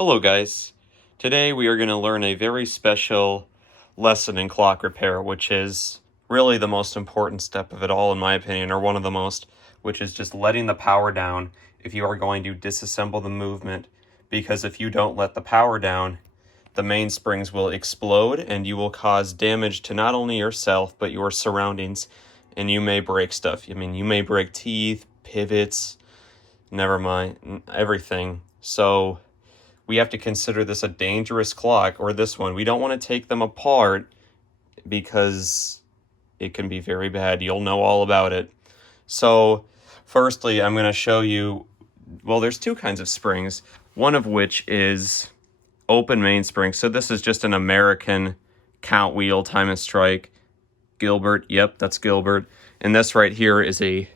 Hello guys, today we are going to learn a very special lesson in clock repair, which is really the most important step of it all in my opinion, or one of the most, which is just letting the power down if you are going to disassemble the movement, because if you don't let the power down, the mainsprings will explode and you will cause damage to not only yourself but your surroundings, and you may break stuff. I mean, you may break teeth, pivots, never mind, everything. So we have to consider this a dangerous clock, or this one. We don't want to take them apart because it can be very bad. You'll know all about it. So firstly, I'm going to show you, well, there's two kinds of springs, one of which is open mainspring. So this is just an American count wheel, time and strike. Gilbert, yep, that's Gilbert. And this right here is a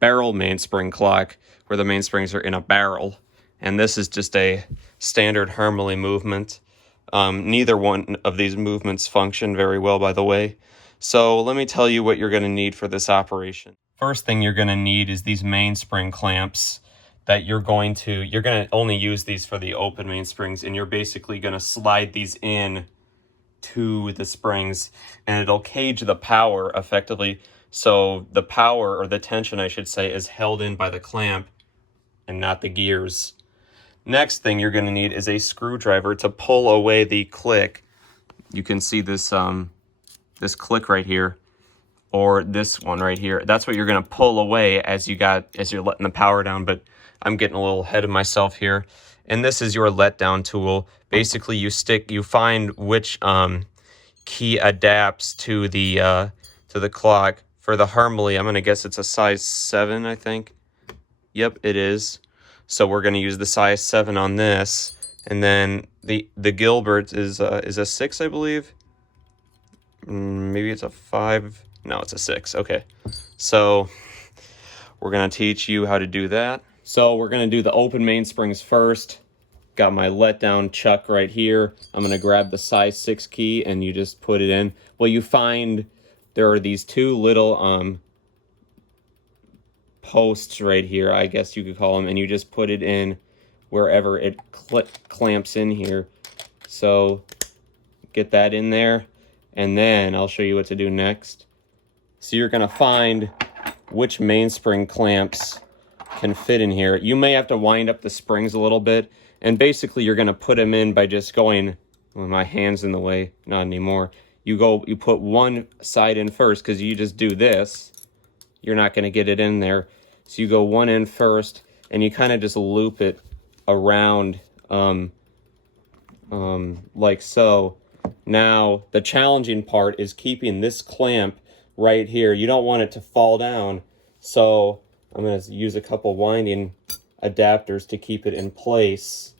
barrel mainspring clock, where the mainsprings are in a barrel. And this is just a standard Harmony movement. Neither one of these movements function very well, by the way. So let me tell you what you're going to need for this operation. First thing you're going to need is these mainspring clamps that you're going to only use these for the open mainsprings, and you're basically going to slide these in to the springs, and it'll cage the power effectively. So the power, or the tension I should say, is held in by the clamp and not the gears. Next thing you're going to need is a screwdriver to pull away the click. You can see this this click right here, or this one right here. That's what you're going to pull away as you're letting the power down, but I'm getting a little ahead of myself here. And this is your letdown tool. Basically, you find which key adapts to the clock. For the Harmony, I'm going to guess it's a size 7, I think. Yep, it is. So we're going to use the size 7 on this, and then the Gilbert is a 6, I believe. Maybe it's a 5. No, it's a 6. Okay, so we're going to teach you how to do that. So we're going to do the open mainsprings first. Got my letdown chuck right here. I'm going to grab the size 6 key, and you just put it in. Well, you find there are these two little posts right here, I guess you could call them, and you just put it in wherever it clamps in here. So get that in there, and then I'll show you what to do next. So you're going to find which mainspring clamps can fit in here. You may have to wind up the springs a little bit, and basically you're going to put them in by just going, well, my hand's in the way, not anymore. You put one side in first, because you just do this, you're not going to get it in there. So you go one in first, and you kind of just loop it around like so. Now, the challenging part is keeping this clamp right here. You don't want it to fall down, so I'm going to use a couple winding adapters to keep it in place,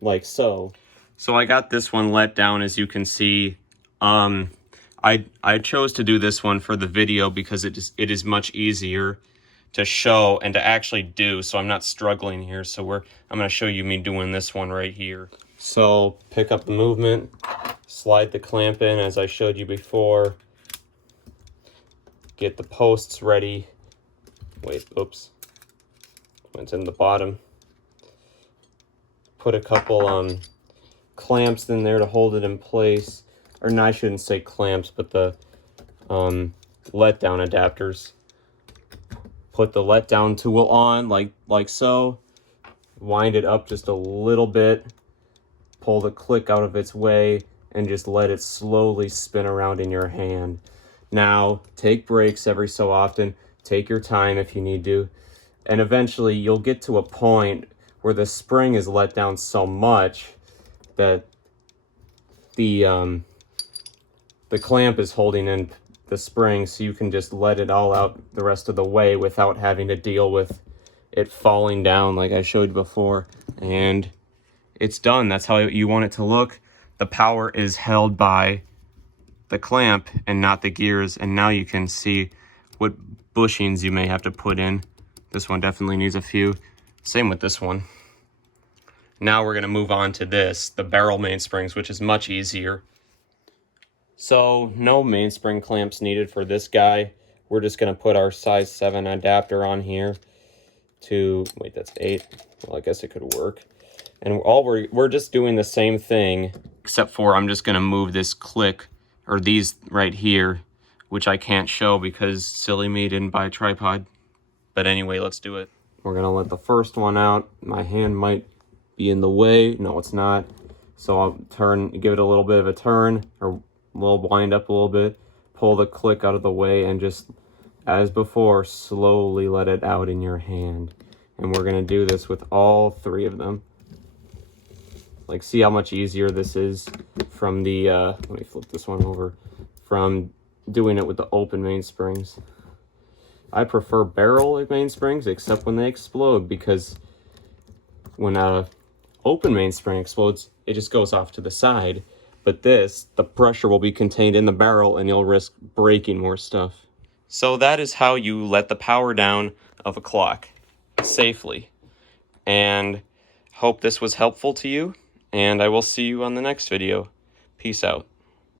like so. So I got this one let down, as you can see. I chose to do this one for the video because it is much easier to show and to actually do, so I'm not struggling here. So I'm going to show you me doing this one right here. So pick up the movement, slide the clamp in as I showed you before, get the posts ready. Wait, oops, went in the bottom. Put a couple clamps in there to hold it in place. Or no, I shouldn't say clamps, but the letdown adapters. Put the letdown tool on like so. Wind it up just a little bit. Pull the click out of its way, and just let it slowly spin around in your hand. Now, take breaks every so often. Take your time if you need to. And eventually, you'll get to a point where the spring is let down so much that the clamp is holding in the spring, so you can just let it all out the rest of the way without having to deal with it falling down like I showed before. And it's done. That's how you want it to look. The power is held by the clamp and not the gears, and now you can see what bushings you may have to put in. This one definitely needs a few. Same with this one. Now we're going to move on to this, the barrel mainsprings, which is much easier. So no mainspring clamps needed for this guy. We're just going to put our size 7 adapter on here. 2, wait, that's 8. Well, I guess it could work. And we're just doing the same thing, except for I'm just gonna move this click, or these right here, which I can't show because silly me didn't buy a tripod. But anyway, let's do it. We're gonna let the first one out. My hand might be in the way. No, it's not. So I'll give it a little bit of a turn, or a little wind up a little bit, pull the click out of the way, and just, as before, slowly let it out in your hand. And we're gonna do this with all 3 of them. Like, see how much easier this is from the, let me flip this one over, from doing it with the open mainsprings. I prefer barrel mainsprings, except when they explode, because when a open mainspring explodes, it just goes off to the side. But this, the pressure will be contained in the barrel, and you'll risk breaking more stuff. So that is how you let the power down of a clock safely. And hope this was helpful to you, and I will see you on the next video. Peace out.